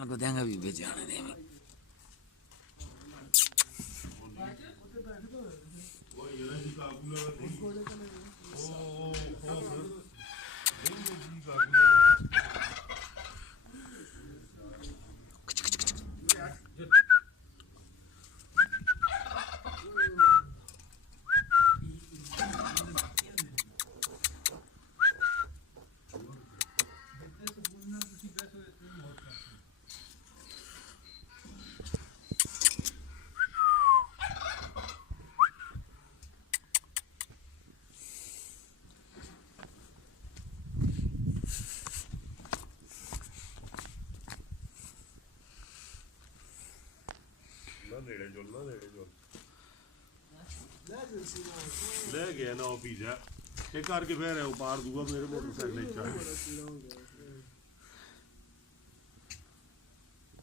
ਨਾਲ ਕੋ ਦੇਂਗਾ ਵੀ ਬੇਚਾਣੇ ਦੇ ਮੈਂ ਲੈ ਗਿਆ ਨਾ ਉਹ ਪੀਜ਼ਾ ਇਹ ਕਰਕੇ ਫਿਰ ਉਹ ਪਾਰ ਦੂਗਾ ਮੇਰੇ ਮੋਟਰਸਾਈਕਲ 'ਚ